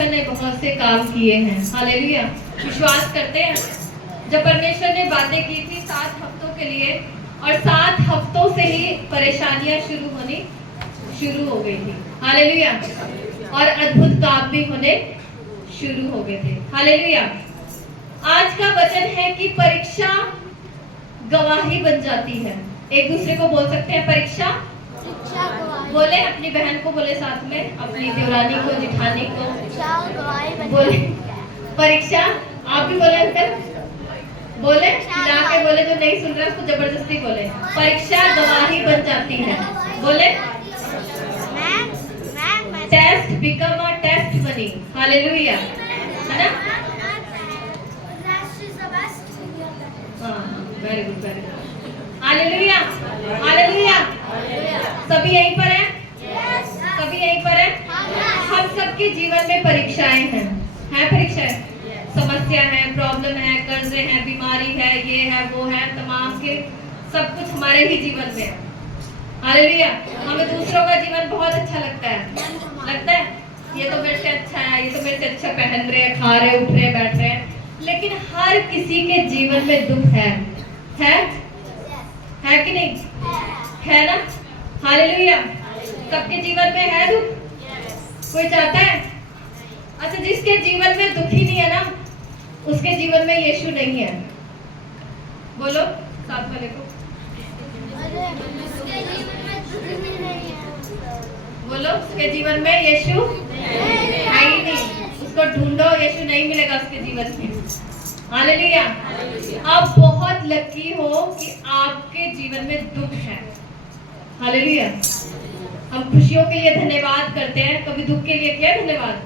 ने बहुत से काम किए हैं। हालेलुया। विश्वास करते हैं जब परमेश्वर ने बातें की थी 7 हफ्तों के लिए, और 7 हफ्तों से ही परेशानियां शुरू हो गई थी। हालेलुया। और अद्भुत काम भी होने शुरू हो गए थे। हालेलुया। आज का वचन है कि परीक्षा गवाही बन जाती है। एक दूसरे को बोल सकते हैं परीक्षा बोले, अपनी बहन को बोले, साथ में अपनी देवरानी को, जिठानी को बोले परीक्षा। आप भी बोले अंकल, बोले जाके बोले, जो नहीं सुन रहा उसको जबरदस्ती बोले परीक्षा गवाही बन जाती है। बोले टेस्ट बिकम अ टेस्ट बनी। हालेलुया, है ना? Very good, very good. Hallelujah, hallelujah. सभी यहीं पर हैं? सभी यहीं पर हैं? हम सबके जीवन में परीक्षाएं हैं। परीक्षाएं, समस्या है, प्रॉब्लम है, कर्जे हैं, बीमारी है, ये है, वो है, तमाम के सब कुछ हमारे ही जीवन में है। हालेलुया। हमें दूसरों का जीवन बहुत अच्छा लगता है ये तो मेरे से अच्छा है, ये तो मेरे से अच्छा पहन रहे हैं, खा रहे, उठ रहे, बैठ रहे हैं। लेकिन हर किसी के जीवन में दुख है कि नहीं? है ना? हालेलुया। सबके जीवन में है दुख। कोई चाहता है? अच्छा, जिसके जीवन में दुख ही नहीं है ना, उसके जीवन में यीशु नहीं है। बोलो साथ वाले को, बोलो उसके जीवन में यीशु है ही नहीं। उसको ढूंढो, यीशु नहीं मिलेगा उसके जीवन में। हालेलुया। आप बहुत लकी हो कि आपके जीवन में दुख है। हालेलुया। हम खुशियों के लिए धन्यवाद करते हैं, कभी दुख के लिए क्या धन्यवाद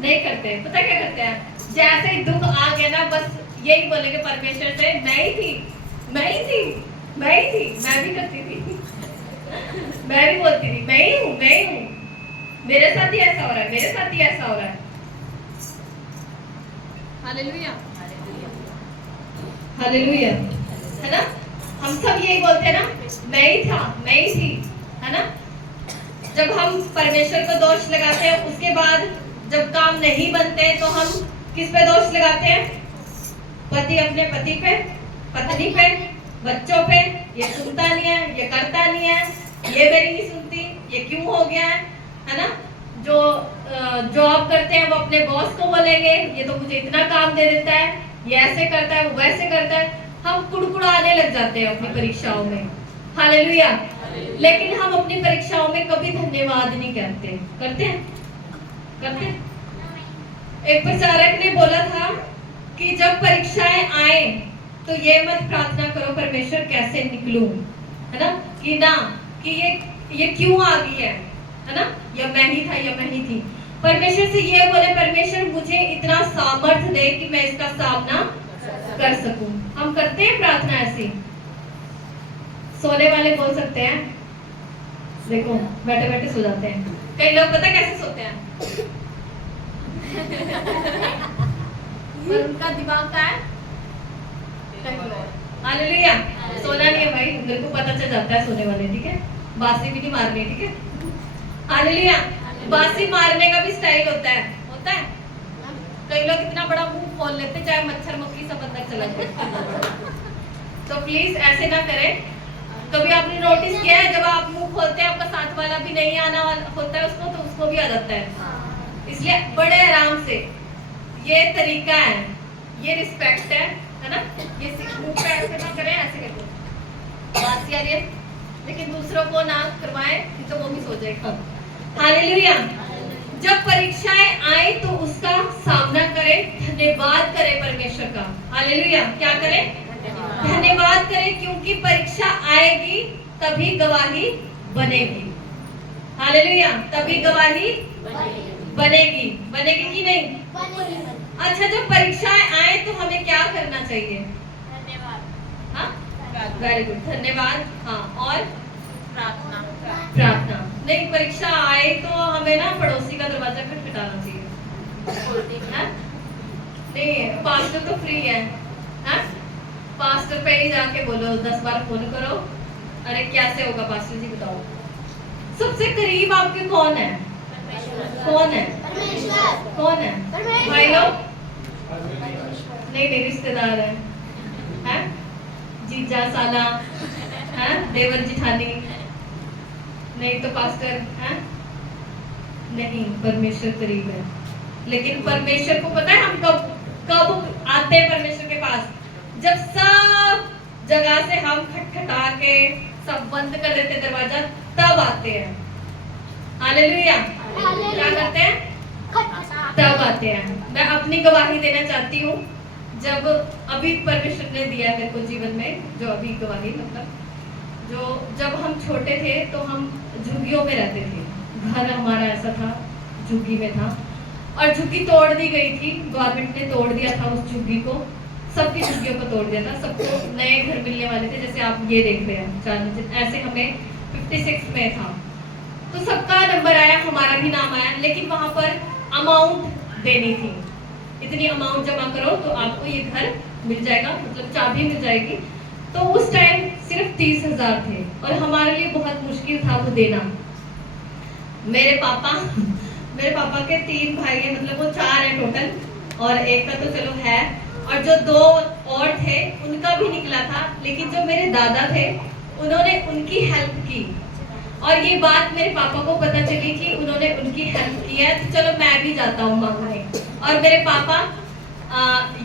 नहीं करते? पता क्या करते हैं? जैसे ही दुख आ गया ना, बस यही बोलेंगे परमेश्वर से, मैं ही थी। मैं भी करती थी मैं भी बोलती थी, मैं ही हूँ, मेरे साथ ही ऐसा हो रहा है। हालेलुया, हालेलुया, है ना? हम सब यही बोलते हैं ना, मैं ही थी, है ना? जब हम परमेश्वर को दोष लगाते हैं, उसके बाद जब काम नहीं बनते तो हम किस पे दोष लगाते हैं? पति अपने पति पे, पत्नी पे, बच्चों पे। ये सुनता नहीं है, ये करता नहीं है, ये मेरी नहीं सुनती, ये क्यों हो गया है ना? जो जॉब करते हैं वो अपने बॉस को बोलेंगे, ये तो मुझे इतना काम दे देता है, ये ऐसे करता है, वो वैसे करता है। हम कुड़कुड़ाने लग जाते हैं अपनी परीक्षाओं में। हालेलुया। लेकिन हम अपनी परीक्षाओं में कभी धन्यवाद नहीं करते हैं? एक प्रचारक ने बोला था कि जब परीक्षाएं आए तो ये मत प्रार्थना करो परमेश्वर कैसे निकलूं, है ना? कि ये क्यों आ गई है ना? या मैं ही थी। परमेश्वर से ये बोले, परमेश्वर मुझे इतना सामर्थ्य दे कि मैं इसका सामना कर सकूं। हम करते हैं प्रार्थना ऐसी? सोने वाले बोल सकते हैं, देखो बैठे बैठे सो जाते हैं। कई लोग पता कैसे सोते हैं? पर उनका दिमाग का है हालेलुया। सोना नहीं है भाई, मेरे को पता चल जाता है सोने वाले, ठीक है? बासी भी नहीं मारनी, ठीक है? हालेलुया। बासी मारने का भी स्टाइल होता है। कई लोग इतना बड़ा मुंह खोल लेते हैं, चाहे मच्छर मक्खी सब अंदर चला जाए। तो प्लीज ऐसे ना करें। कभी आपने नोटिस किया है, जब आप मुंह खोलते हैं, आपका साथ वाला भी नहीं आना होता है उसको, तो उसको भी आ जाता है। इसलिए बड़े आराम से, ये तरीका है, ये रिस्पेक्ट है ना? ये मुंह पे ऐसे ना करें, ऐसे करें, लेकिन दूसरों को ना करवाएं, तो वो भी सो जाएगा। हालेलुया। जब परीक्षाएं आए तो उसका सामना करें, धन्यवाद करें परमेश्वर का। हालेलुया। क्या करें? धन्यवाद करें, क्योंकि परीक्षा आएगी तभी गवाही बनेगी। हालेलुया। तभी गवाही बनेगी कि नहीं? अच्छा, जब परीक्षाएं आए तो हमें क्या करना चाहिए? धन्यवाद। वेरी गुड, धन्यवाद। हाँ, और प्रार्थना। नहीं, परीक्षा आए तो हमें ना पड़ोसी का दरवाजा खटखटाना चाहिए। नहीं, पास्टर तो फ्री है। पास्टर पे ही जाके बोलो, 10 बार फोन करो, अरे कैसे होगा पास्टर जी बताओ। सबसे करीब आपके कौन है? कौन है? भाई लोग? नहीं नहीं, रिश्तेदार है? जीजा साला है, देवर जिठानी? नहीं तो पास्टर है? नहीं, परमेश्वर करीब है। लेकिन परमेश्वर को पता है हम कब कब आते हैं परमेश्वर के पास? जब सब जगह से हम खटखटा के सब बंद कर देते दरवाजा, तब आते हैं। हालेलुया। क्या करते हैं? तब आते हैं। मैं अपनी गवाही देना चाहती हूँ। जब अभी परमेश्वर ने दिया है मेरे को जीवन में, जो अभी गवाही मतलब जो जब हम छोटे थे तो हम झुग्गियों में रहते थे। घर हमारा ऐसा था, झुग्गी में था, और झुग्गी तोड़ दी गई थी। गवर्नमेंट ने तोड़ दिया था उस झुग्गी को, सबकी झुग्गियों को तोड़ दिया था। सबको नए घर मिलने वाले थे, जैसे आप ये देख रहे हैं 4 मंजिल, ऐसे हमें 56 में था। तो सबका नंबर आया, हमारा भी नाम आया, लेकिन वहां पर अमाउंट देनी थी। इतनी अमाउंट जमा करो तो आपको ये घर मिल जाएगा, मतलब चाबी मिल जाएगी। तो उस टाइम सिर्फ 30,000 थे और हमारे लिए बहुत मुश्किल था वो देना। मेरे पापा के 3 भाई हैं, मतलब वो 4 हैं टोटल, और एक का तो चलो है, और जो 2 और थे उनका भी निकला था। लेकिन जो मेरे दादा थे उन्होंने उनकी हेल्प की, और ये बात मेरे पापा को पता चली कि उन्होंने उनकी हेल्प की है, तो चलो मैं भी जाता हूँ मांगने। और मेरे पापा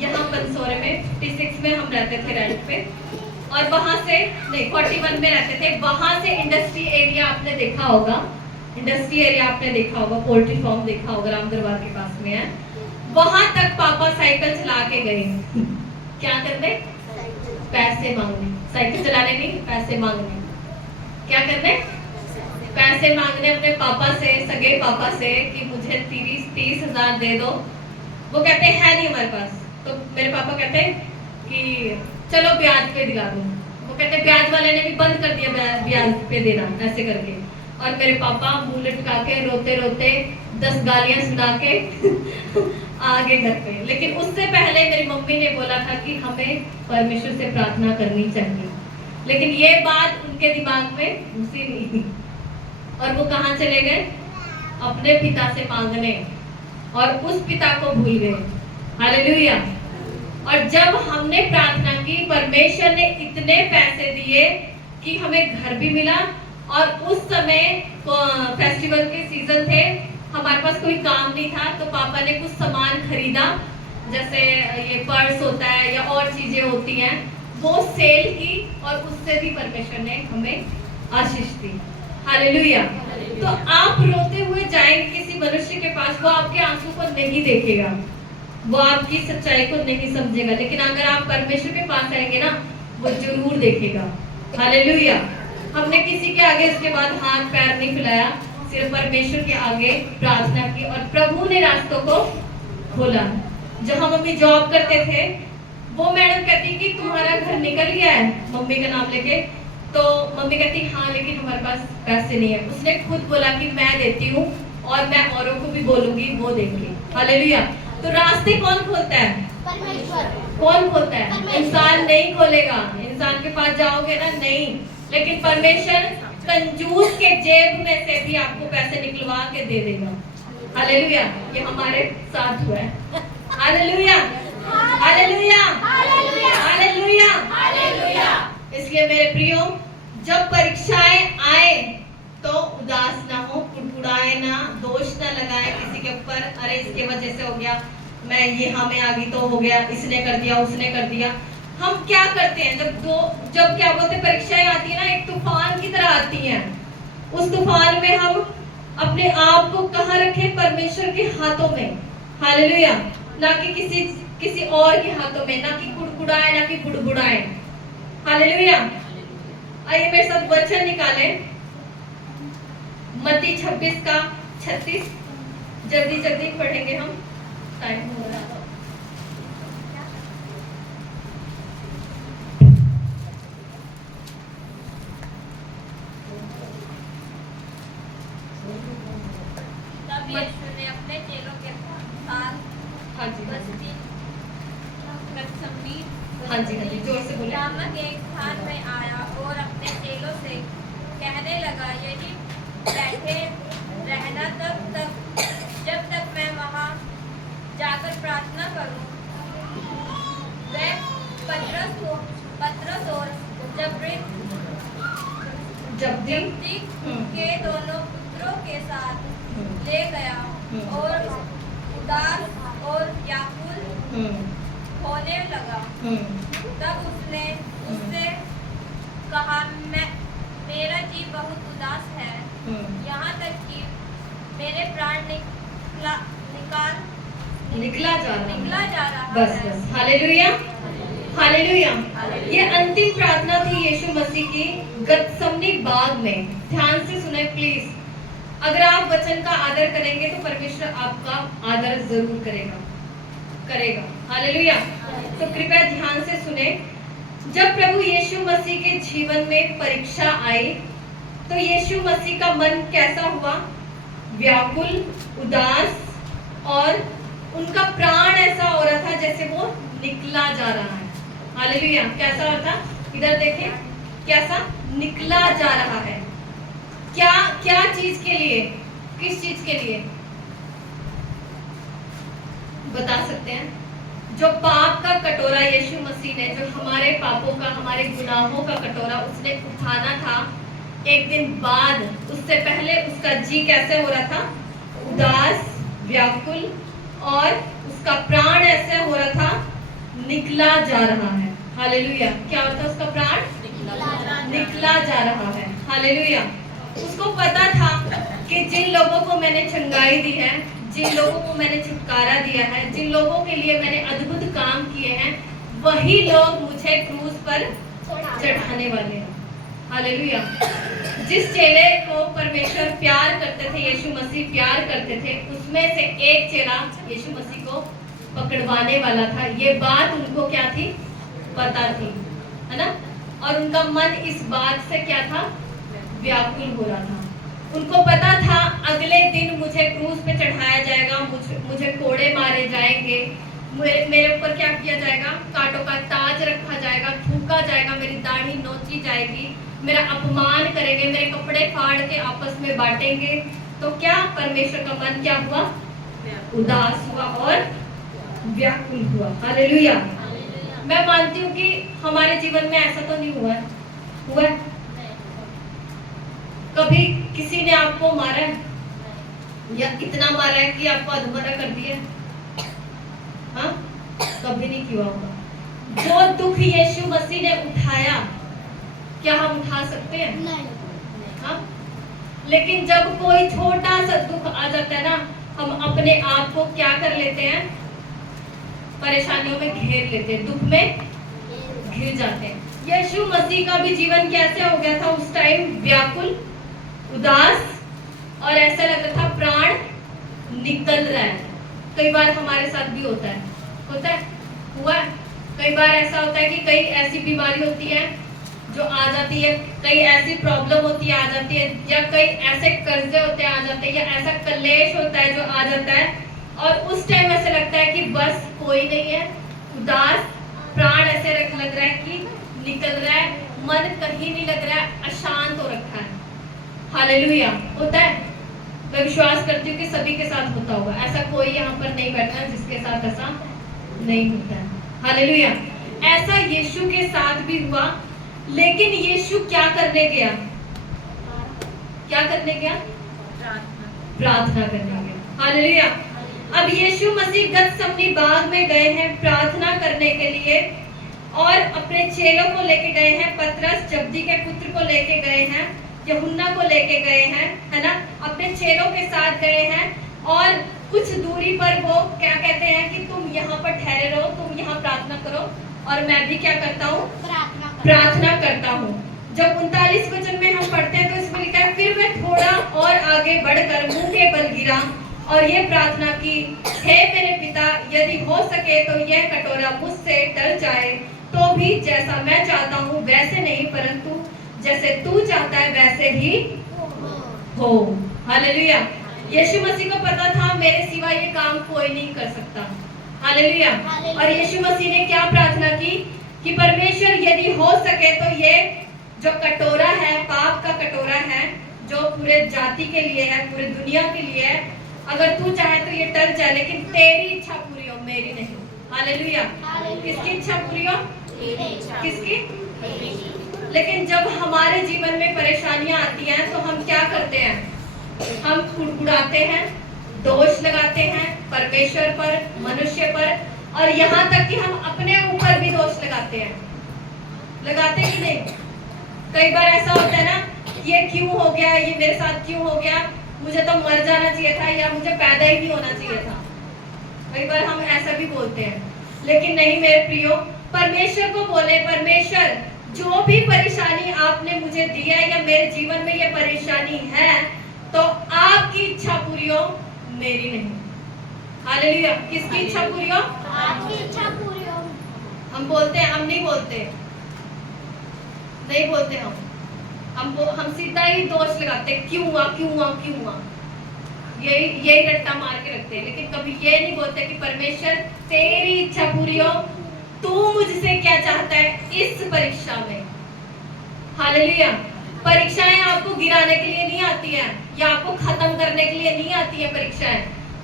यहाँ पंसोरे में 56 में हम रहते थे रेंट पे, और वहां से नहीं 41 में रहते थे। वहां से इंडस्ट्री एरिया आपने देखा होगा, पोल्ट्री फार्म देखा होगा, राम दरबार के पास में है। वहां तक पापा साइकिल चला के गए। क्या करने? पैसे मांगने। साइकिल चलाने नहीं, पैसे मांगने। क्या करने? पैसे मांगने अपने पापा से, सगे पापा से, कि मुझे 30,000 दे दो। वो कहते हैं नहीं हमारे पास। तो मेरे पापा कहते हैं कि चलो ब्याज पे दिला दो। वो कहते ब्याज वाले ने भी बंद कर दिया ब्याज पे देना, ऐसे करके। और मेरे पापा मुंह लटका के रोते रोते 10 गालियां सुना के आगे घर पे। लेकिन उससे पहले मेरी मम्मी ने बोला था कि हमें परमेश्वर से प्रार्थना करनी चाहिए, लेकिन ये बात उनके दिमाग में घुसी नहीं, और वो कहाँ चले गए? अपने पिता से मांगने, और उस पिता को भूल गए। हालेलुया। और जब हमने प्रार्थना की, परमेश्वर ने इतने पैसे दिए कि हमें घर भी मिला। और उस समय फेस्टिवल के सीजन थे, हमारे पास कोई काम नहीं था, तो पापा ने कुछ सामान खरीदा, जैसे ये पर्स होता है या और चीजें होती हैं, वो सेल की, और उससे भी परमेश्वर ने हमें आशीष दी। हालेलुया। तो आप रोते हुए जाएंगे किसी मनुष्य के पास, वो आपके आंसू को नहीं देखेगा, वो आपकी सच्चाई को नहीं समझेगा, लेकिन अगर आप परमेश्वर के पास आएंगे ना, वो जरूर देखेगा। हालेलुया। हमने किसी के आगे इसके बाद हाथ पैर नहीं फैलाया, सिर्फ परमेश्वर के आगे प्रार्थना की, और प्रभु ने रास्तों को खोला। जहां मम्मी जॉब करते थे, वो मैडम कहती कि तुम्हारा घर निकल गया है, मम्मी का नाम लेके। तो मम्मी कहती हाँ, लेकिन हमारे पास पैसे नहीं है। उसने खुद बोला कि मैं देती हूँ, और मैं औरों को भी बोलूंगी, वो देंगे। हालेलुया। तो रास्ते कौन खोलता है? परमेश्वर। कौन खोलता है? इंसान नहीं खोलेगा। इंसान के पास जाओगे ना, नहीं, लेकिन परमेश्वर कंजूस के जेब में से भी आपको पैसे निकलवा के दे देगा। हालेलुया। ये हमारे साथ हुआ है। Hallelujah, hallelujah, hallelujah, hallelujah. इसलिए मेरे प्रियो, जब परीक्षाएं आए तो उदास ना हो, कुड़कुड़ाए ना, दोष ना लगाए किसी के ऊपर, अरे इसके वजह से हो गया, मैं यहाँ में आ गई तो हो गया, इसने कर दिया, उसने कर दिया। हम क्या करते हैं जब क्या बोलते परीक्षाएं आती है ना, एक तूफान की तरह आती हैं। उस तूफान में हम अपने आप को कहाँ रखें? परमेश्वर के हाथों में। हालेलुया। ना कि किसी और के हाथों में, ना कि कुड़कुड़ाए, ना कि बुड़बुड़ाए। हालेलुया। आइए मेरे साथ वचन निकालें, मत्ती 26 का 36। जल्दी जल्दी पढ़ेंगे हम, टाइम हो रहा है। यीशु ने अपने चेलों के साथ बस्ती जोर से बोले। नामक एक स्थान में आया और अपने चेलों से कहने लगा, यही बैठे रहना जब तक मैं वहाँ प्रार्थना करूं। वह पतरस और जब्दी के दोनों पुत्रों के साथ ले गया और उदास और व्याकुल होने लगा। तब उसने उससे कहा, मेरा जी बहुत उदास है, यहाँ तक कि मेरे प्राण निकला जा रहा है। बस हालेलुया हालेलुया। ये अंतिम प्रार्थना थी यीशु मसीह की गतसमनी बाग में। ध्यान से सुने प्लीज। अगर आप वचन का आदर करेंगे तो परमेश्वर आपका आदर जरूर करेगा। हालेलुया। तो कृपया ध्यान से सुने। जब प्रभु यीशु मसीह के जीवन में परीक्षा आई तो यीशु मसीह का मन कैसा हुआ? व्याकुल, उदास, और उनका प्राण ऐसा हो रहा था जैसे वो निकला जा रहा है। हालेलुया। कैसा हो रहा था? इधर देखें, कैसा निकला जा रहा है। क्या चीज के लिए? किस चीज के लिए बता सकते हैं? जो पाप का कटोरा यीशु मसीह ने, जो हमारे पापों का, हमारे गुनाहों का कटोरा उसने उठाना था, एक दिन बाद, उससे पहले उसका जी कैसे हो रहा था? उदास, व्याकुल, और उसका प्राण ऐसे हो रहा था, निकला जा रहा है। हालेलुया। क्या होता है? उसका प्राण निकला जा रहा है। हालेलुया। उसको पता था कि जिन लोगों को मैंने चंगाई दी है, जिन लोगों को मैंने छुटकारा दिया है, जिन लोगों के लिए मैंने अद्भुत काम किए हैं, वही लोग मुझे क्रूस पर चढ़ाने वाले हैं। हालेलुया। जिस चेले को परमेश्वर प्यार करते थे, यीशु मसीह प्यार करते थे, उसमें से एक चेला यीशु मसीह को पकड़वाने वाला था। ये बात उनको क्या थी? पता थी, है ना? और उनका मन इस बात से क्या था? व्याकुल हो रहा था। उनको पता था अगले दिन मुझे क्रूस पे चढ़ाया जाएगा, मुझे कोड़े मारे जाएंगे, मेरे ऊपर क्या किया जाएगा? कांटों का ताज रखा जाएगा, थूका जाएगा, मेरी दाढ़ी नोची जाएगी, मेरा अपमान करेंगे, मेरे कपड़े फाड़ के आपस में बांटेंगे। तो क्या परमेश्वर का मन क्या हुआ? उदास हुआ और व्याकुल हुआ। हालेलुया। मैं मानती हूँ कि हमारे जीवन में ऐसा तो नहीं हुआ है? कभी किसी ने आपको मारा है, या इतना मारा है कि आपको अधमरा कर दिया? हाँ, कभी नहीं किया होगा। जो दुख यीशु मसीह ने उठाया, क्या हम उठा सकते हैं? नहीं। हाँ? लेकिन जब कोई छोटा सा दुख आ जाता है ना, हम अपने आप को क्या कर लेते हैं? परेशानियों में घेर लेते हैं, दुख में घिर जाते हैं। यीशु मसीह का भी जीवन कैसे हो गया था उस टाइम? व्याकुल, उदास, और ऐसा लग रहा था प्राण निकल रहा है। कई बार हमारे साथ भी होता है, हुआ है। कई बार ऐसा होता है कि कई ऐसी बीमारी होती है जो आ जाती है, कई ऐसी प्रॉब्लम होती है आ जाती है, या कई ऐसे कर्जे होते हैं आ जाते हैं, या ऐसा कलेश होता है जो आ जाता है, और उस टाइम ऐसा लगता है कि बस कोई नहीं है, उदास, प्राण ऐसे लग रहा है कि निकल रहा है, मन कहीं नहीं लग रहा है, अशांत हो रखा है। हालेलुया। होता है। मैं विश्वास करती हूँ कि सभी के साथ होता होगा। ऐसा कोई यहाँ पर नहीं बैठा जिसके साथ ऐसा नहीं होता है। हालेलुया। ऐसा यीशु के साथ भी हुआ, लेकिन यीशु क्या करने गया? क्या करने गया? प्रार्थना करने गया। हालेलुया। अब यीशु मसीह गतसमनी बाग में गए हैं प्रार्थना करने के लिए, और अपने चेलों को लेके गए हैं। पतरस, जब्दी के पुत्र को लेके गए हैं, यूहन्ना को लेके गए हैं, है ना? अपने चेलों के साथ गए हैं, और कुछ दूरी पर वो क्या कहते हैं कि तुम यहाँ पर ठहरे रहो, तुम यहाँ प्रार्थना करो, और मैं भी क्या करता हूँ? प्रार्थना करता हूँ। जब 39 वचन में हम पढ़ते हैं तो इसमें लिखा है, फिर मैं थोड़ा और आगे बढ़कर मुंह के बल गिरा और ये प्रार्थना की, हे मेरे पिता, यदि हो सके तो यह कटोरा मुझसे टल जाए, तो भी जैसा मैं चाहता हूँ वैसे नहीं, परंतु जैसे तू चाहता है वैसे ही हो। हालेलुया। यीशु मसीह को पता था मेरे सिवा ये काम कोई नहीं कर सकता। हालेलुया। और यीशु मसीह ने क्या प्रार्थना की कि परमेश्वर यदि हो सके तो ये जो कटोरा है, पाप का कटोरा है, जो पूरे जाति के लिए है, पूरे दुनिया के लिए है, अगर तू चाहे तो ये टल जाए, लेकिन तेरी इच्छा पूरी हो, मेरी नहीं। हालेलुया। किसकी इच्छा पूरी हो? किसकी? लेकिन जब हमारे जीवन में परेशानियां आती हैं तो हम क्या करते हैं? हम कुड़कुड़ाते हैं, दोष लगाते हैं परमेश्वर पर, मनुष्य पर, और यहाँ तक कि हम अपने ऊपर भी दोष लगाते हैं। लगाते कि नहीं? कई बार ऐसा होता है ना, ये क्यों हो गया, ये मेरे साथ क्यों हो गया, मुझे तो मर जाना चाहिए था, या मुझे पैदा ही नहीं होना चाहिए था। कई बार हम ऐसा भी बोलते हैं। लेकिन नहीं मेरे प्रियो, परमेश्वर को बोले, परमेश्वर जो भी परेशानी आपने मुझे दी है या मेरे जीवन में ये परेशानी है, तो आपकी इच्छा पूरी हो, मेरी नहीं। हालेलुया। किसकी इच्छा पूरी हो? आपकी इच्छा पूरी हो। हम बोलते हैं, हम नहीं बोलते, नहीं बोलते हम सीधा ही दोष लगाते हैं, क्यों हुआ, क्यों हुआ, क्यों हुआ, यही रट्टा मार के रखते हैं। लेकिन कभी ये नहीं बोलते कि परमेश्वर तेरी इच्छा पूरी हो, तू मुझसे क्या चाहता है इस परीक्षा में। हालेलुया। परीक्षाएं आपको गिराने के लिए नहीं आती है, या आपको खत्म करने के लिए नहीं आती है।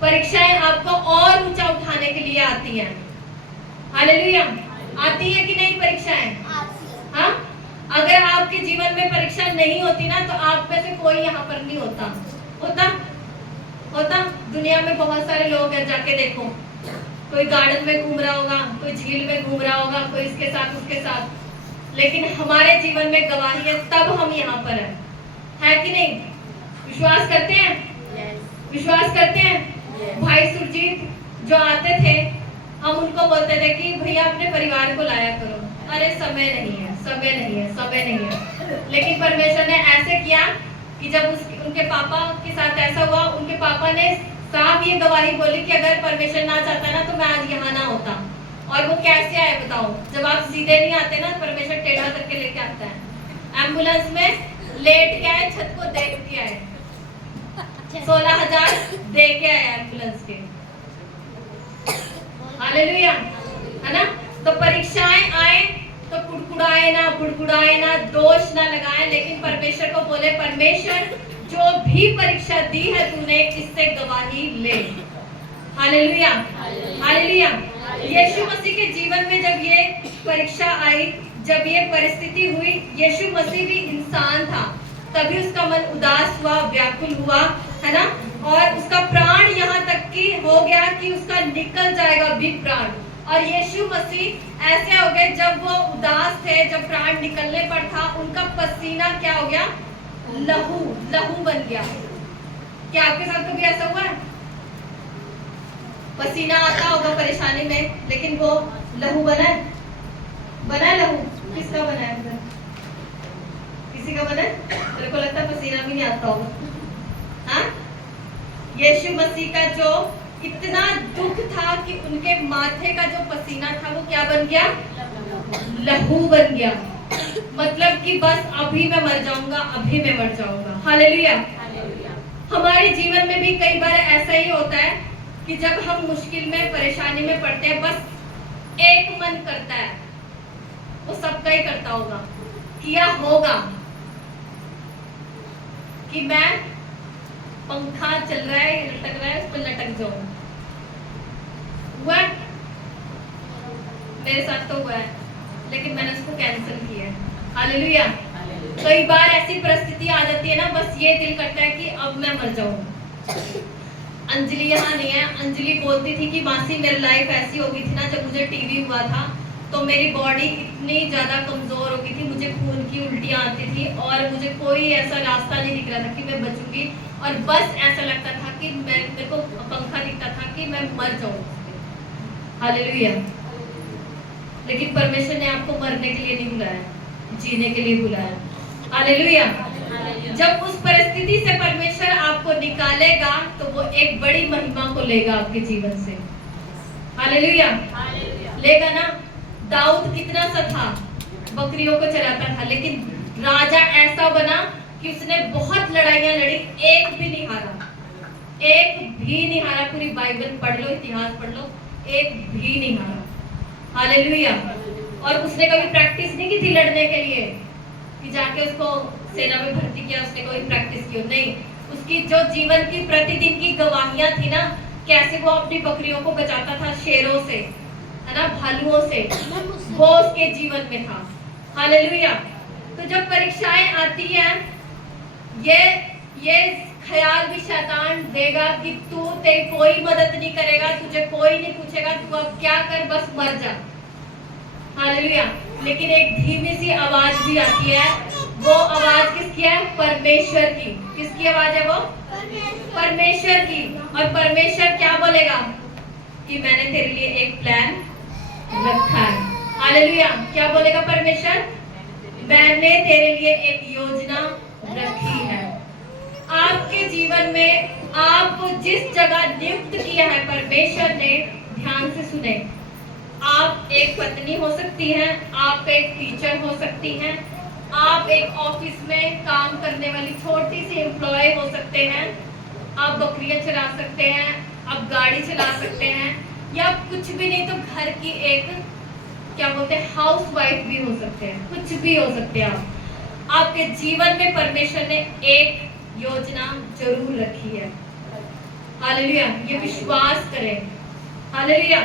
परीक्षाएं आपको और ऊंचा उठाने के लिए आती है। हालेलुया। आती है कि नहीं परीक्षाएं? हाँ। अगर आपके जीवन में परीक्षा नहीं होती ना, तो आप में से कोई यहाँ पर नहीं होता। दुनिया में बहुत सारे लोग हैं, जाके देखो, कोई गार्डन में घूम रहा होगा, कोई झील में घूम रहा होगा, कोई इसके साथ उसके साथ। लेकिन हमारे जीवन में गवाही है, तब हम यहाँ पर है कि नहीं? विश्वास करते हैं? विश्वास करते हैं? भाई सुरजीत जो आते थे, हम उनको बोलते थे कि भैया अपने परिवार को लाया करो। अरे समय नहीं है। लेकिन परमेश्वर ने ऐसे किया कि जब उनके पापा के साथ ऐसा हुआ, उनके पापा ने साफ ये गवाही बोली कि अगर परमेश्वर ना चाहता ना, तो मैं आज यहाँ ना होता। और वो कैसे आए बताओ? जब आप सीधे नहीं आते ना, परमेश्वर टेढ़ा करके लेके आता है। एम्बुलेंस में लेट के आए, छत को देख के आए, 16,000 दे के आए एम्बुलेंस के। हालेलुया। है ना? तो परीक्षाएं आए तो कुड़कुड़ाए ना, बुड़बुड़ाए ना, दोष ना लगाए, लेकिन परमेश्वर को बोले, परमेश्वर जो भी परीक्षा दी है तूने, इससे गवाही ले। हालेलुया। हालेलुया। यीशु मसीह के जीवन में जब ये परीक्षा आई, जब ये परिस्थिति हुई, यीशु मसीह भी इंसान था, तभी उसका मन उदास हुआ, व्याकुल हुआ, है ना? और उसका प्राण यहाँ तक कि हो गया कि उसका निकल जाएगा भी प्राण। और यीशु मसीह ऐसे हो गए, जब वो उदास थे, जब प्राण निकलने पर था, उनका पसीना क्या हो गया? लहू बन गया। क्या आपके साथ कभी ऐसा हुआ है? पसीना आता होगा परेशानी में, लेकिन वो लहू बना है लहू? किसका बना है? किसी का बना है? मेरे को लगता है पसीना भी नहीं आता होगा। हाँ? यीशु मसीह का जो इतना दुख था कि उनके माथे का जो पसीना था, वो क्या बन गया? लहू बन गया। मतलब कि बस अभी मैं मर जाऊंगा। हालेलुया। हमारे जीवन में भी कई बार ऐसा ही होता है कि जब हम मुश्किल में, परेशानी में पड़ते हैं, बस एक मन करता है, वो सबका ही करता होगा, किया होगा, कि मैं पंखा चल रहा है, लटक रहा है, उस पर लटक जाऊं। हुआ? मेरे साथ तो हुआ है, लेकिन मैंने उसको कैंसिल किया है। हालेलुया। कई बार ऐसी परिस्थिति आ जाती है ना, बस ये दिल करता है कि अब मैं मर जाऊं। अंजलि यहाँ नहीं है। अंजलि बोलती थी कि मासी मेरी लाइफ ऐसी हो गई थी ना, जब मुझे टीवी हुआ था तो मेरी बॉडी इतनी ज्यादा कमजोर हो गई थी, मुझे खून की उल्टियां आती थी, और मुझे कोई ऐसा रास्ता नहीं दिख रहा था कि मैं बचूंगी, और बस ऐसा लगता था कि मेरे को पंखा दिखता था कि मैं मर जाऊं। हालेलुया। लेकिन परमेश्वर ने आपको मरने के लिए नहीं बुलाया, जीने के लिए बुलाया। हालेलुया। जब उस परिस्थिति से परमेश्वर आपको निकालेगा, तो वो एक बड़ी महिमा को लेगा आपके जीवन से। हालेलुया। लेगा ना? दाऊद कितना सा था, बकरियों को चराता था, लेकिन राजा ऐसा बना कि उसने बहुत लड़ाइयां लड़ी, एक भी नहीं हारा। पूरी बाइबल पढ़ लो, इतिहास पढ़ लो, एक भी नहीं हारा। हालेलुया। और उसने कभी प्रैक्टिस नहीं की थी लड़ने के लिए, कि जाके उसको सेना में भर्ती किया, उसने कोई प्रैक्टिस की हो, नहीं। उसकी जो जीवन की प्रतिदिन की गवाहियां थी ना, कैसे वो अपनी बकरियों को बचाता था शेरों से, है ना, भालुओं से, वो उसके जीवन में था। हालेलुया। तो जब परीक्षाएं आती हैं, ये ख्याल भी शैतान देगा कि तू तेरी कोई मदद नहीं करेगा, तुझे कोई नहीं पूछेगा, तू अब क्या कर, बस मर जा। हालेलुया। लेकिन एक धीमी सी आवाज भी आती है, वो आवाज किसकी है? परमेश्वर की। किसकी आवाज है वो? परमेश्वर की। और परमेश्वर क्या बोलेगा? कि मैंने तेरे लिए एक प्लान रखा है। हालेलुया। क्या बोलेगा परमेश्वर? मैंने तेरे लिए एक योजना रखी है। आपके जीवन में आपको जिस जगह नियुक्त किया है परमेश्वर ने, ध्यान से सुने। आप एक पत्नी हो सकती हैं, आप एक टीचर हो सकती हैं, आप एक ऑफिस में काम करने वाली छोटी सी एम्प्लॉय हो सकते हैं, आप बकरियां चला सकते हैं, आप गाड़ी चला सकते हैं, या कुछ भी नहीं तो घर की एक क्या बोलते हैं हाउस वाइफ भी हो सकते हैं, कुछ भी हो सकते हैं आप। आपके जीवन में परमेश्वर ने एक योजना जरूर रखी है। हालेलुया। ये विश्वास करें। हालेलुया।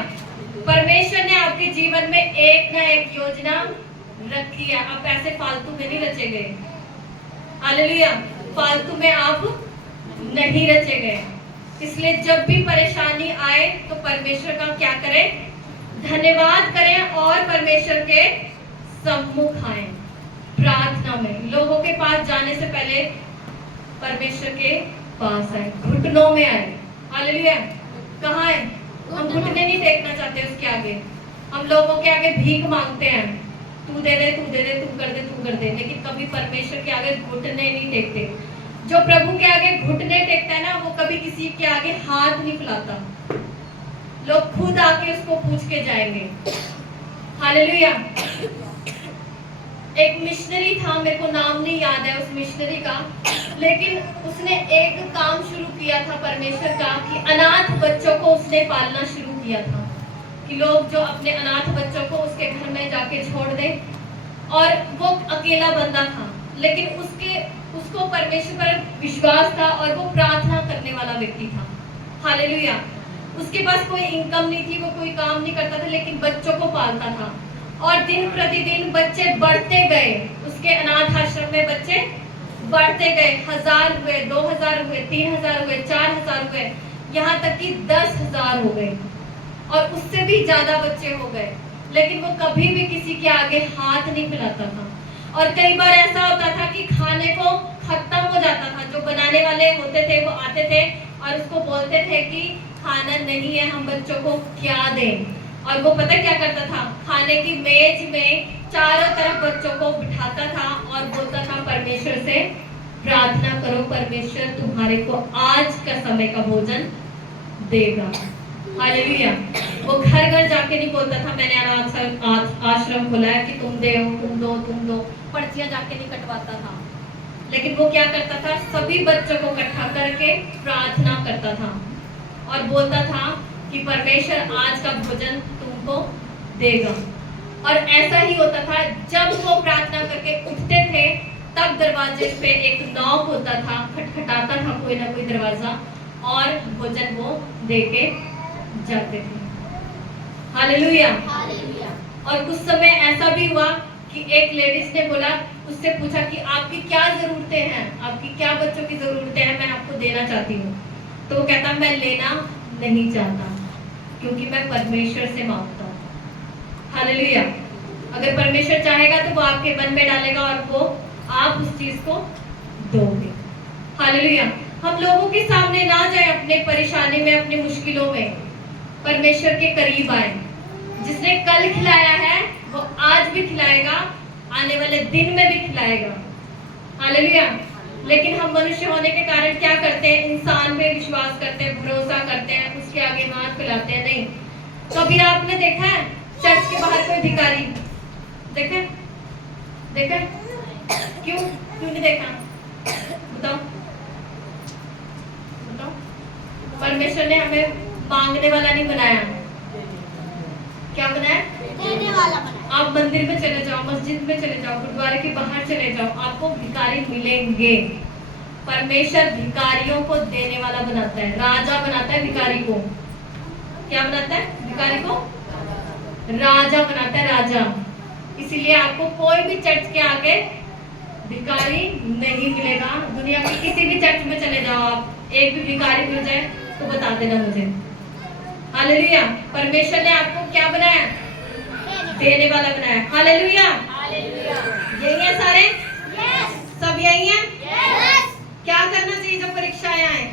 परमेश्वर ने आपके जीवन में एक ना एक योजना रखी है। आप ऐसे फालतू में नहीं रचे गए। हालेलुया। फालतू में आप नहीं रचे गए। इसलिए जब भी परेशानी आए तो परमेश्वर का क्या करें? धन्यवाद करें और परमेश्वर के सम्मुख आए। प्रार्थना में लोगों के पास जाने से पहले परमेश्वर के पास आए, घुटनों में आए। हालेलुया। कहाँ है? हम घुटने नहीं देखना चाहते उसके आगे। हम लोगों के आगे भीख मांगते हैं, तू दे दे, तू दे दे, तू कर दे, तू कर दे, लेकिन कभी परमेश्वर के आगे घुटने नहीं टेकते। जो प्रभु के आगे घुटने टेकता है ना, वो कभी किसी के आगे हाथ नहीं फैलाता। लोग खुद आके उसको पूछ के जाएंगे। हालेलुया। एक मिशनरी था, मेरे को नाम नहीं याद है उस मिशनरी का, लेकिन उसने एक काम शुरू किया था परमेश्वर का कि अनाथ बच्चों को उसने पालना शुरू किया था। कि लोग जो अपने अनाथ बच्चों को उसके घर में जाके छोड़ दे। और वो अकेला बंदा था, लेकिन उसको परमेश्वर पर विश्वास था और वो प्रार्थना करने वाला व्यक्ति था। हालेलुया। उसके पास कोई इनकम नहीं थी, वो कोई काम नहीं करता था, लेकिन बच्चों को पालता था। और दिन प्रतिदिन बच्चे बढ़ते गए, उसके अनाथ आश्रम में बच्चे बढ़ते गए। 1000 हुए, 2000 हुए, 3000 हुए, 4000 हुए, यहाँ तक कि 10,000 हो गए और उससे भी ज्यादा बच्चे हो गए। लेकिन वो कभी भी किसी के आगे हाथ नहीं फैलाता था। और कई बार ऐसा होता था कि खाने को खत्म हो जाता था, जो बनाने वाले होते थे वो आते थे और उसको बोलते थे कि खाना नहीं है, हम बच्चों को क्या दें। और वो पता क्या करता था? खाने की मेज में चारों तरफ बच्चों को बिठाता था और बोलता था परमेश्वर से प्रार्थना करो, परमेश्वर तुम्हारे को आज का समय का भोजन देगा। हालेलुया। वो घर घर जाके नहीं बोलता था मैंने अनाथ आश्रम खोला है कि तुम दे, तुम दो, तुम दो, पर्चियां जाके नहीं कटवाता था। लेकिन वो क्या करता था? सभी बच्चों को इकट्ठा करके प्रार्थना करता था और बोलता था कि परमेश्वर आज का भोजन तुमको देगा। और ऐसा ही होता था, जब वो प्रार्थना करके उठते थे तब दरवाजे पे एक नॉक होता था, खटखटाता था कोई ना कोई दरवाजा और भोजन वो देके जाते थे। हालेलुया। और कुछ समय ऐसा भी हुआ कि एक लेडीज ने बोला, उससे पूछा कि आपकी क्या जरूरतें हैं, आपकी क्या बच्चों की जरूरतें हैं, मैं आपको देना चाहती हूँ। तो वो कहता मैं लेना नहीं चाहता क्योंकि मैं परमेश्वर से मांगता हूँ। हालेलुया। अगर परमेश्वर चाहेगा तो वो आपके मन में डालेगा और वो आप उस चीज को दोगे। हालेलुया। हम लोगों के सामने ना जाए अपने परेशानी में, अपनी मुश्किलों में, परमेश्वर के करीब आए। जिसने कल खिलाया है वो आज भी खिलाएगा, आने वाले दिन में भी खिलाएगा। हालेलुया। लेकिन हम मनुष्य होने के कारण क्या करते हैं? इंसान पे विश्वास करते हैं, भरोसा करते हैं, उसके आगे हाथ फैलाते हैं। नहीं। कभी आपने देखा है चर्च के बाहर कोई भिखारी? देखा? देखा? क्यों नहीं देखा? बताओ बताओ। परमेश्वर ने हमें मांगने वाला नहीं बनाया, क्या बनाया? देने वाला बनाया। आप मंदिर में चले जाओ, मस्जिद में चले जाओ, गुरुद्वारे के बाहर चले जाओ, आपको भिखारी मिलेंगे। परमेश्वर भिखारियों को देने वाला बनाता है, राजा बनाता है भिखारी को। क्या बनाता है? भिखारी को राजा बनाता है, राजा। इसीलिए आपको कोई भी चर्च के आगे भिखारी नहीं मिलेगा। दुनिया के किसी भी चर्च में चले जाओ आप, एक भी भिखारी मिल जाए तो बता देना मुझे। हालेलुया। परमेश्वर ने आपको क्या बनाया? देने वाला बनाया। हालेलुया। यही है सारे? सब यही है? क्या करना चाहिए जब परीक्षाएं आए?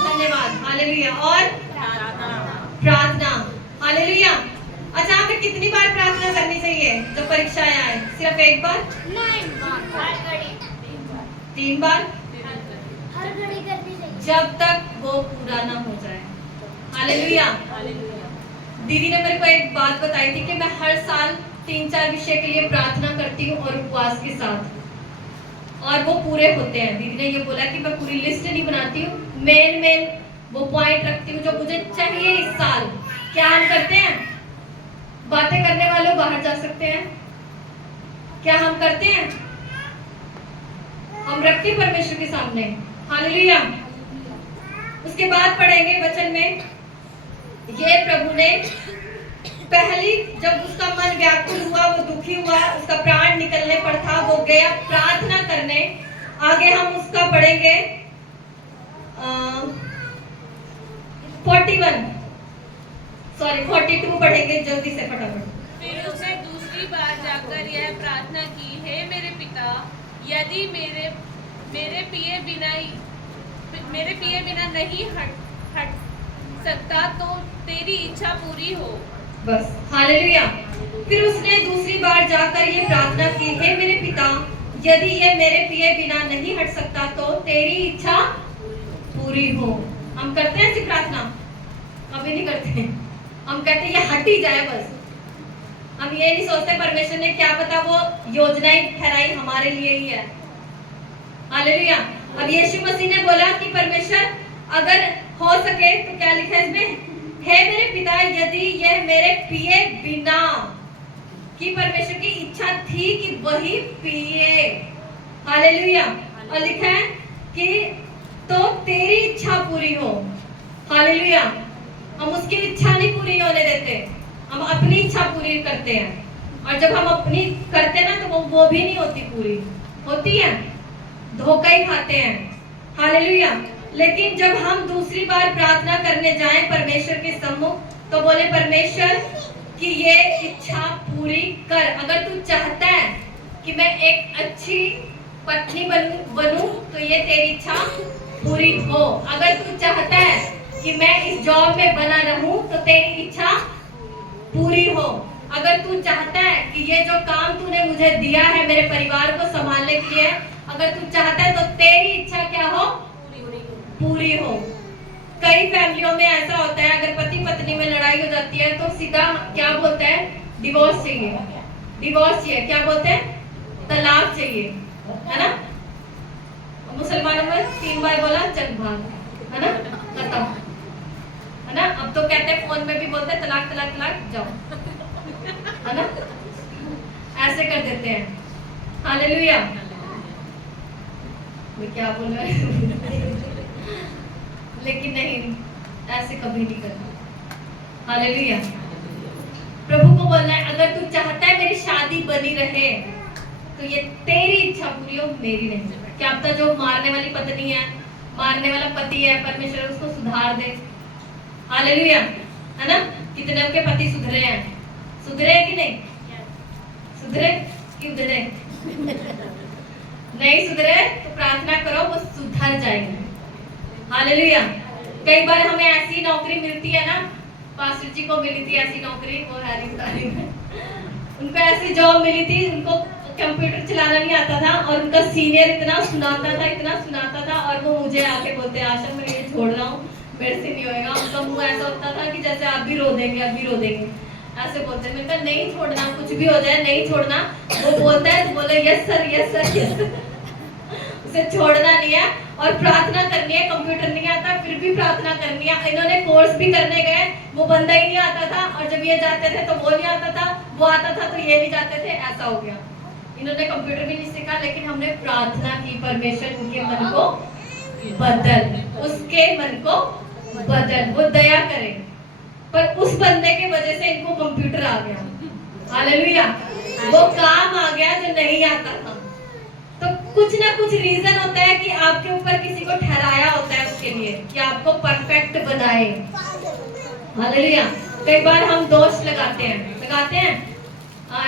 धन्यवाद। हालेलुया। और प्रार्थना। हालेलुया। अच्छा, हमें कितनी बार प्रार्थना करनी चाहिए जब परीक्षाएं आए? सिर्फ एक बार? 3 बार? जब तक वो पूरा ना हो जाए। हालेलुया। दीदी ने मेरे को एक बात बताई थी कि मैं हर साल 3-4 विषय के लिए प्रार्थना करती हूँ और उपवास के साथ, और वो पूरे होते हैं। दीदी ने ये बोला कि मैं पूरी लिस्ट नहीं बनाती हूँ, मेन वो पॉइंट रखती हूँ जो मुझे चाहिए इस साल। क्या हम करते हैं? बातें करने वालों बाहर जा सकते हैं। क्या हम करते हैं? हम रखते हैं परमेश्वर के सामने। हालेलुया। उसके बाद पढ़ेंगे वचन में, ये प्रभु ने पहली जब उसका मन व्याकुल हुआ, वो दुखी हुआ, उसका प्राण निकलने पर था, वो गया प्रार्थना करने। आगे हम उसका पढ़ेंगे 42 पढ़ेंगे जल्दी से, फटाफट। फिर उसने दूसरी बार जाकर यह प्रार्थना की, हे मेरे पिता, यदि मेरे पिए बिना नहीं हट सकता तो तेरी इच्छा पूरी हो। बस। हालेलुया। फिर उसने दूसरी बार जाकर ये प्रार्थना की, हे मेरे पिता, यदि ये मेरे पिए बिना नहीं हट सकता तो तेरी इच्छा पूरी हो। हम करते हैं ऐसी प्रार्थना? कभी नहीं करते। हम कहते हैं ये हट ही जाए बस। हम ये नहीं सोचते परमेश्वर ने क्या पता वो योजनाएं ठहराई हमारे लिए ही है। हालेलुया। अब यीशु मसीह ने बोला कि परमेश्वर अगर हो सके तो क्या लिखा है इसमें? हे मेरे पिता, यदि यह मेरे पिए बिना, कि परमेश्वर की इच्छा थी कि वही पिए। हालेलुया। और लिखा है कि तो तेरी इच्छा पूरी हो। हालेलुया। हम उसकी इच्छा नहीं पूरी होने देते, हम अपनी इच्छा पूरी करते हैं। और जब हम अपनी करते हैं ना तो वो भी नहीं होती पूरी, होती है धोखा ही खाते हैं। हालेलुया। लेकिन जब हम दूसरी बार प्रार्थना करने जाएं परमेश्वर के सम्मुख, तो बोले परमेश्वर कि ये इच्छा पूरी कर। अगर तू चाहता है कि मैं एक अच्छी पत्नी बनूं तो ये तेरी इच्छा पूरी हो। अगर तू चाहता है कि मैं इस जॉब में बना रहूं तो तेरी इच्छा पूरी हो। अगर तू चाहता है कि ये जो काम तूने मुझे दिया है मेरे परिवार को संभालने के लिए, अगर तू चाहता है तो तेरी इच्छा क्या हो? पूरी हो। कई फैमिलियों में ऐसा होता है, अगर पति पत्नी में लड़ाई हो जाती है तो सीधा क्या बोलता है? डिवोर्स चाहिए, डिवोर्स चाहिए। क्या बोलते हैं? तलाक चाहिए, है ना? मुसलमानों में 3 बार बोला चल भाग, है ना? खत्म, है ना? अब तो कहते हैं, फोन में भी बोलते हैं तलाक तलाक तलाक, जाओ, है ना? ऐसे कर देते हैं। हालेलुया। मैं क्या बोल रहा है? लेकिन नहीं, ऐसे कभी नहीं करना। हालेलुया। प्रभु को बोलना है, अगर तू चाहता है मेरी शादी बनी रहे तो ये तेरी इच्छा पूरी हो, मेरी नहीं। क्या पता जो मारने वाली पत्नी है, मारने वाला पति है, परमेश्वर उसको सुधार दे। हालेलुया। है ना? कितने के पति सुधरे हैं? सुधरे कि नहीं? सुधरे कि उधरे? नहीं सुधरे तो प्रार्थना करो, वो सुधर जाएंगे। हालेलुया। कई बार हमें ऐसी नौकरी मिलती है ना, पास्टर जी को मिली थी ऐसी नौकरी, वो है रिश्तेदारी में, उनको ऐसी जॉब मिली थी, उनको कंप्यूटर चलाना नहीं आता था और उनका सीनियर इतना सुनाता था और वो मुझे आके बोलते, आशा मैं ये छोड़ रहा हूँ, मेरे से नहीं होएगा। उनका मुंह ऐसा होता था कि जैसे आप भी रो देंगे, आप भी रो देंगे, ऐसे बोलते। मैंने कहा नहीं छोड़ना, कुछ भी हो जाए नहीं छोड़ना। वो बोलता है तो बोले yes sir yes sir yes sir. उसे छोड़ना नहीं है और प्रार्थना करनी है। कंप्यूटर नहीं आता फिर भी प्रार्थना करनी है। इन्होंने कोर्स भी करने गए, वो बंदा ही नहीं आता था, और जब ये जाते थे तो वो नहीं आता था, वो आता था तो ये नहीं जाते थे, ऐसा हो गया। इन्होंने कंप्यूटर भी नहीं सीखा, लेकिन हमने प्रार्थना की, परमेश्वर उनके मन को बदल, उसके मन को बदल, वो दया करे। पर उस बंदे के वजह से इनको कंप्यूटर आ गया, हालेलुया, वो काम आ गया जो नहीं आता था। तो कुछ ना कुछ रीजन होता है कि आपके ऊपर किसी को ठहराया होता है उसके लिए कि आपको परफेक्ट बनाए, हालेलुया। कई बार हम दोष लगाते हैं।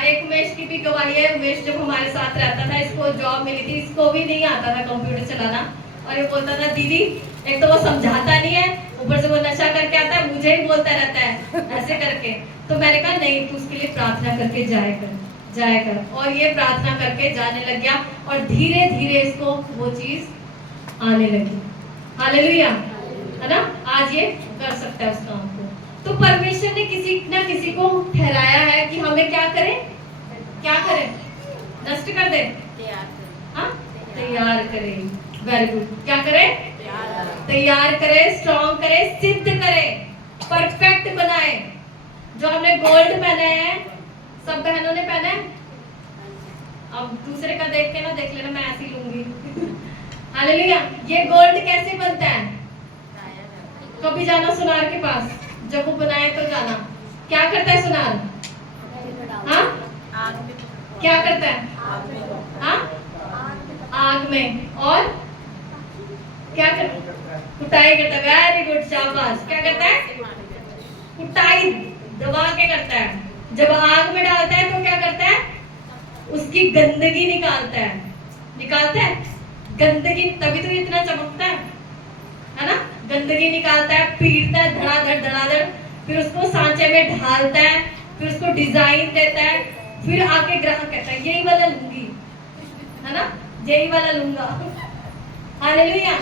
एक उमेश की भी गवाही है। उमेश जब हमारे साथ रहता था, इसको जॉब मिली थी, इसको भी नहीं आता था कंप्यूटर चलाना, और ये बोलता था दीदी एक तो वो समझाता नहीं है, ऊपर से वो नशा करके आता है, मुझे ही बोलता रहता है ऐसे करके। तो मैंने कहा नहीं, तू उसके लिए प्रार्थना करके जाया कर। और ये प्रार्थना करके जाने लग गया, और धीरे धीरे इसको वो चीज आने लगी, हालेलुया, है ना। आज ये कर सकता है उस काम को। तो परमेश्वर ने किसी ना किसी को ठहराया है कि हमें क्या करें, नष्ट कर दे, हाँ, तैयार करें। Very good. क्या करें? तैयार करे, स्ट्रॉन्ग करे, सिद्ध करे, परफेक्ट बनाए। जो हमने गोल्ड पहना है, सब बहनों ने पहना है। अब दूसरे का देख के ना देख लेना, मैं ऐसी लूंगी। हालेलुया। ये गोल्ड कैसे बनता है? कभी जाना सुनार के पास, जब वो बनाए तो जाना। क्या करता है सुनार? हाँ, क्या करता है? हाँ, आग में। और क्या करता है? कुटाई करता है। वेरी गुड, शाबाश। क्या करता है? कुटाई दबा के करता है। जब आग में डालता है तो क्या करता है? उसकी गंदगी निकालता है गंदगी, तभी तो इतना चमकता है ना। गंदगी निकालता है, पीटता है धड़ाधड़, फिर उसको सांचे में ढालता है, फिर उसको डिजाइन देता है, फिर आके ग्राहक कहता है यही वाला लूंगी, है ना, यही वाला लूंगा। हालेलुया।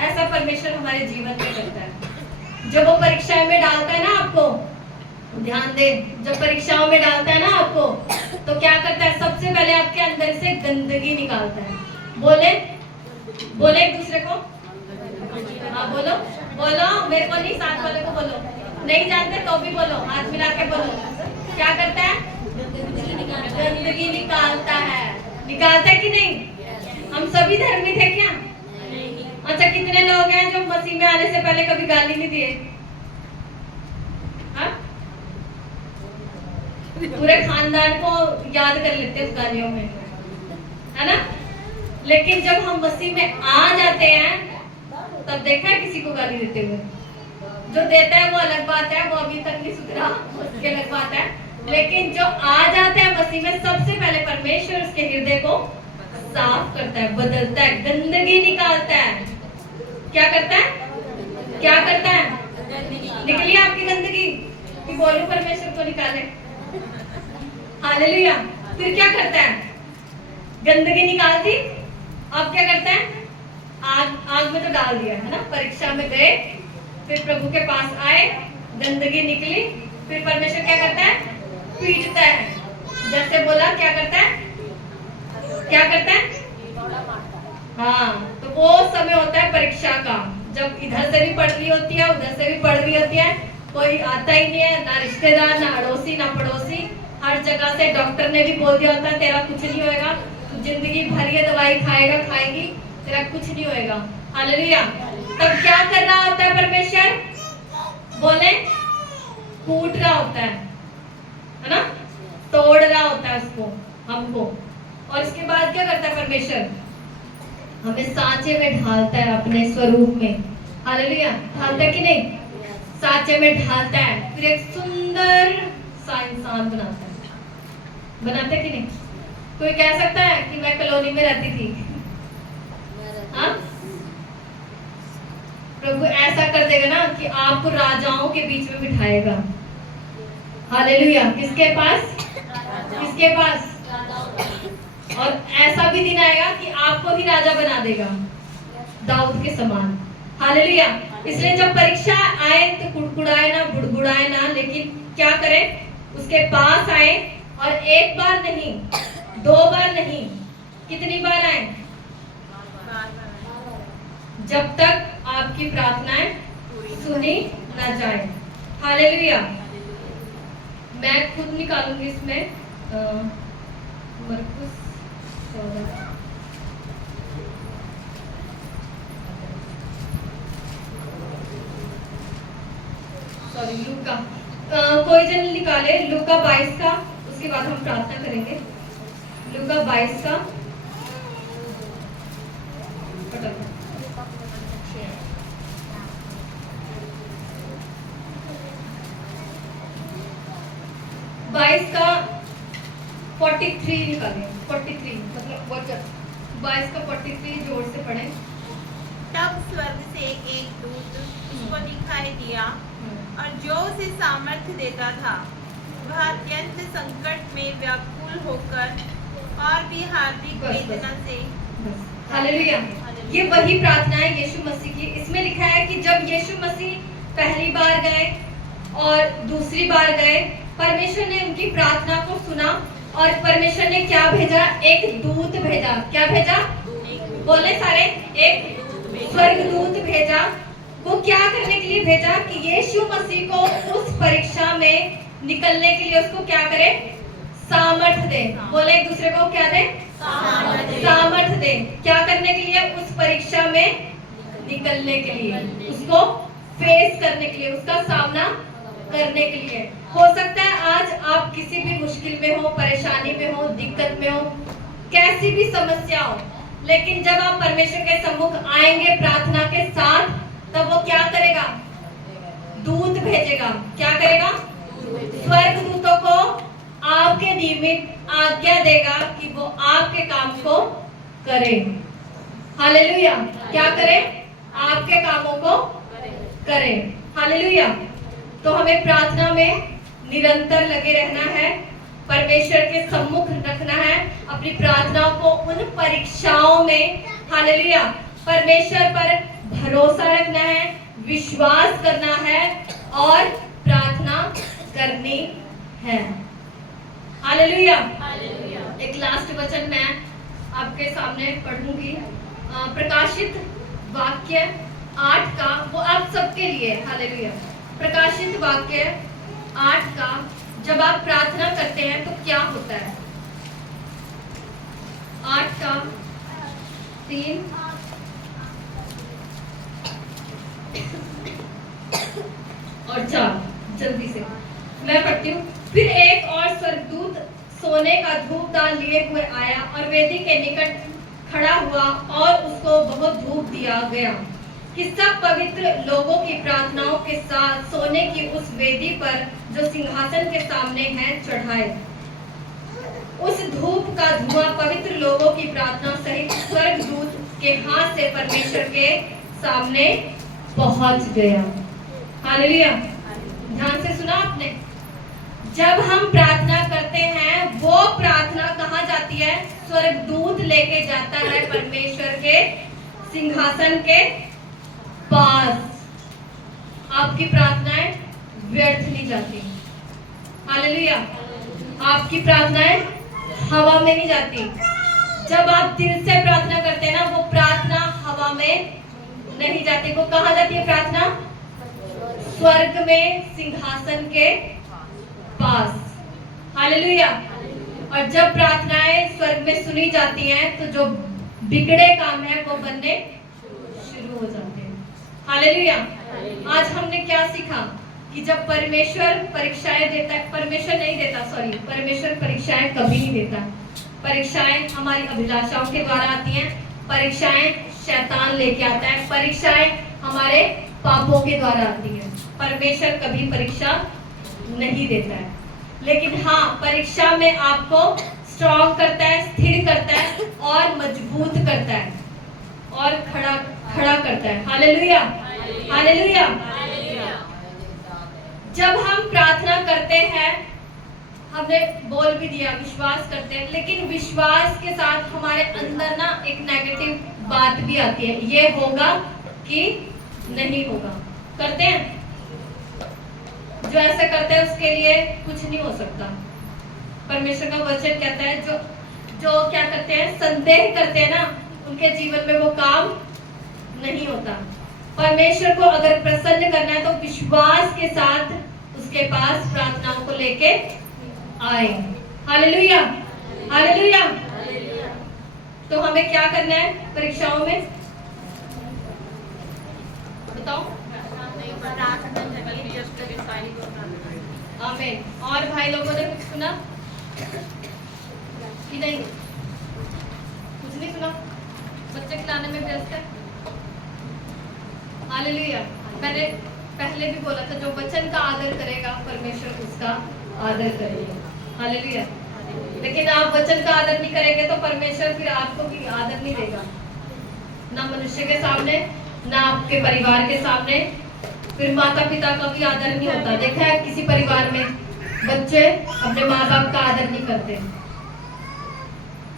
ऐसा परमेश्वर हमारे जीवन में करता है। जब वो परीक्षाएं में डालता है ना आपको, ध्यान दे, जब परीक्षाओं में डालता है ना आपको, तो क्या करता है? सबसे पहले आपके अंदर से गंदगी निकालता है। बोले एक दूसरे को, हाँ बोलो, मेरे को नहीं, साथ वाले को बोलो। नहीं जानते तो भी बोलो, हाथ मिला के बोलो। क्या करता है? गंदगी निकालता है कि नहीं? हम सभी धर्मी थे क्या? अच्छा, कितने लोग हैं जो मसीह में आने से पहले कभी गाली नहीं दिए? हाँ, पूरे खानदान को याद कर लेते हैं उस गालियों में, है ना। लेकिन जब हम मसीह में आ जाते हैं, तब देखा है किसी को गाली देते हुए? जो देता है वो अलग बात है, वो अभी तक नहीं सुधरा, उसकी अलग बात है। लेकिन जो आ जाता है मसीह में, सबसे पहले परमेश्वर उसके हृदय को साफ करता है, बदलता है, गंदगी निकालता है। क्या करता है? निकली आपकी गंदगी कि बोलूं परमेश्वर को निकाले। हालेलुया। फिर क्या करता है? गंदगी निकालती, अब क्या करता है? आग में तो डाल दिया, है ना। परीक्षा में गए, फिर प्रभु के पास आए, गंदगी निकली, फिर परमेश्वर क्या करता है? पीटता है। जैसे बोला, क्या करता है? हाँ, तो वो समय होता है परीक्षा का, जब इधर से भी पढ़ रही होती है, उधर से भी पढ़ रही होती है, कोई आता ही नहीं है, ना रिश्तेदार, ना अड़ोसी, ना पड़ोसी। हर जगह से डॉक्टर ने भी बोल दिया होता है तेरा कुछ नहीं होएगा, तू जिंदगी भर ये दवाई खाएगी, तेरा कुछ नहीं होएगा। हालेलुया। तब क्या कर रहा होता है परमेश्वर? बोले, कूट रहा होता है ना, तोड़ रहा होता है उसको, हमको। और इसके बाद क्या करता है परमेश्वर? हमें सांचे में ढालता है, अपने स्वरूप में। हालेलुया। ढालता है कि नहीं? सांचे में ढालता है, फिर एक सुंदर सा इंसान बनाता है कि नहीं? कोई कह सकता है कि मैं कॉलोनी में रहती थी? हाँ, प्रभु ऐसा कर देगा ना कि आपको राजाओं के बीच में बिठाएगा। हालेलुया। किसके पास? और ऐसा भी दिन आएगा कि आपको भी राजा बना देगा, दाऊद के समान। हालेलुया। इसलिए जब परीक्षा आए तो कुड़कुड़ाए ना, बुड़बुड़ाए ना, लेकिन क्या करें? उसके पास आए, और एक बार नहीं, 2 बार नहीं, कितनी बार आए? जब तक आपकी प्रार्थनाएं सुनी ना जाए। हालेलुया। मैं खुद निकालूंगी इसमें मरकुस 14 सॉरी लूका कोई जन निकाले लूका 22 का, उसके बाद हम प्रार्थना करेंगे। लूका 22 का पटल 22 का 43 निकालें। 43 मतलब वर्कर 22 का 43 जोर से पढ़ें। तब स्वर्ग से एक दूत उसको दिखाई दिया और जो उसे सामर्थ्य देता था, वह अत्यंत संकट में व्याकुल होकर और भी हार्दिक बस, बस। वेदना से हालेलुया। ये वही प्रार्थना है यीशु मसीह की। इसमें लिखा है कि जब यीशु मसीह पहली बार गए और दूसरी बार गए, परमेश्वर ने उनकी प्रार्थना को सुना और परमेश्वर ने क्या भेजा? एक दूत भेजा। क्या भेजा? बोले सारे, एक स्वर्गदूत भेजा। वो क्या करने के लिए भेजा? कि यीशु मसीह को उस परीक्षा में निकलने के लिए उसको क्या करे? सामर्थ दे। बोले एक दूसरे को क्या दे? सामर्थ दे। क्या करने के लिए? उस परीक्षा में निकलने के लिए, उसको फेस करने के लिए, उसका सामना करने के लिए। हो सकता है आज आप किसी भी मुश्किल में हो, परेशानी में हो, दिक्कत में हो, कैसी भी समस्या हो, लेकिन जब आप परमेश्वर के सम्मुख आएंगे प्रार्थना के साथ, तब वो क्या करेगा? दूत भेजेगा। क्या करेगा? स्वर्गदूतों को आपके निमित्त आज्ञा देगा कि वो आपके काम को करें। हालेलुया। क्या करें? आपके कामों को करें। हालेलुया। तो हमें प्रार्थना में निरंतर लगे रहना है, परमेश्वर के सम्मुख रखना है अपनी प्रार्थनाओं को। उन परीक्षाओं में हालेलुया परमेश्वर पर भरोसा रखना है, विश्वास करना है और प्रार्थना करनी है। हालेलुया। एक लास्ट वचन मैं आपके सामने पढ़ूंगी, प्रकाशित वाक्य 8 का, वो आप सबके लिए। हालेलुया। प्रकाशित वाक्य 8 का, जब आप प्रार्थना करते हैं तो क्या होता है? 8 का 3 और 4, जल्दी से मैं पढ़ती हूँ। फिर एक और स्वर्गदूत सोने का धूपदान लिए हुए आया और वेदी के निकट खड़ा हुआ और उसको बहुत धूप दिया गया कि सब पवित्र लोगों की प्रार्थनाओं के साथ सोने की उस वेदी पर जो सिंहासन के सामने है चढ़ाए। उस धूप का धुआं पवित्र लोगों की प्रार्थना सहित स्वर्गदूत के हाथ से परमेश्वर के सामने पहुंच गया। हालेलुया। ध्यान से सुना आपने? जब हम प्रार्थना करते हैं, वो प्रार्थना कहाँ जाती है? स्वर्गदूत लेके जाता है परमेश्वर के सिंहासन के पास। आपकी प्रार्थनाएं व्यर्थ नहीं जाती। हालेलुया। आपकी प्रार्थनाएं हवा में नहीं जाती। जब आप दिल से प्रार्थना करते हैं ना, वो प्रार्थना हवा में नहीं जाती। वो कहाँ जाती है प्रार्थना? स्वर्ग में सिंहासन के पास। हालेलुया। और जब प्रार्थनाएं स्वर्ग में सुनी जाती हैं, तो जो बिगड़े काम है वो बनने शुरू हो जाते हैं। हालेलुया। आज हमने क्या सीखा? कि जब परमेश्वर परीक्षाएं देता है, परमेश्वर नहीं देता, सॉरी, परमेश्वर परीक्षाएं कभी नहीं देता। परीक्षाएं हमारी अभिलाषाओं के द्वारा आती हैं, परीक्षाएं शैतान लेके आता है, परीक्षाएं हमारे पापों के द्वारा आती हैं। परमेश्वर कभी परीक्षा नहीं देता है, लेकिन हाँ, परीक्षा में आपको स्ट्रॉन्ग करता है, स्थिर करता है और मजबूत करता है और खड़ा करता है। हालेलुया। हालेलुया। जब हम प्रार्थना करते हैं, हमने बोल भी दिया विश्वास करते हैं, लेकिन विश्वास के साथ हमारे अंदर ना एक नेगेटिव बात भी आती है, ये होगा कि नहीं होगा। करते हैं? जो ऐसा करते हैं उसके लिए कुछ नहीं हो सकता। परमेश्वर का वचन कहता है जो क्या करते हैं, संदेह करते हैं ना, उनके जीवन में वो काम नहीं होता। परमेश्वर को अगर प्रसन्न करना है तो विश्वास के साथ उसके पास प्रार्थनाओं को लेके आए। हालेलुया। हालेलुया। तो हमें क्या करना है परीक्षाओं में, बताओ। आमीन। और भाई लोगों ने कुछ सुना कि नहीं? कुछ नहीं सुना? बच्चे खिलाने में व्यस्त है। हालेलुया। मैंने पहले भी बोला था, जो वचन का आदर करेगा परमेश्वर उसका आदर करेगा। हालेलुया। लेकिन आप वचन का आदर नहीं करेंगे तो परमेश्वर फिर आपको भी आदर नहीं देगा, ना मनुष्य के सामने, ना आपके परिवार के सामने। फिर माता पिता का भी आदर नहीं होता। देखा है किसी परिवार में बच्चे अपने माँ बाप का आदर नहीं करते,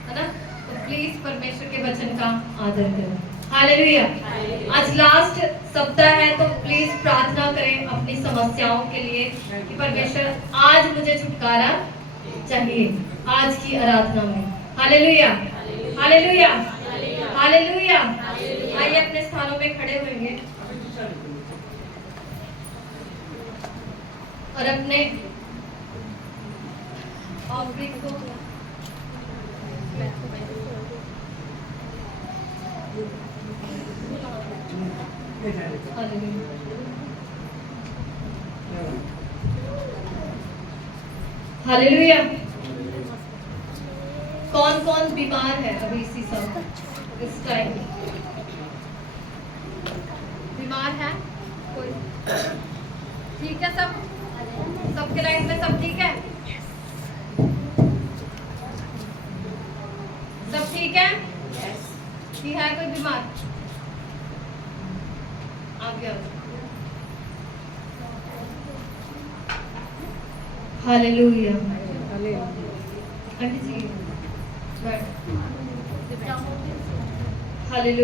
है ना? तो प्लीज परमेश्वर के वचन का आदर करें। हालेलुया। आज लास्ट सप्ताह है तो प्लीज प्रार्थना करें अपनी समस्याओं के लिए कि परमेश्वर आज मुझे छुटकारा चाहिए आज की आराधना में। Hallelujah, hallelujah, hallelujah. आइए अपने स्थानों में खड़े होंगे और अपने ऑफरिंग को हालेलुया। कौन कौन बीमार है अभी इसी समय, इस टाइम बीमार है कोई? ठीक है, सब सबके लाइफ में सब ठीक है? सब ठीक है? कि है कोई बीमार? आगे आओ। हालेलुया। आंटी जी बैठ। हालेलुया।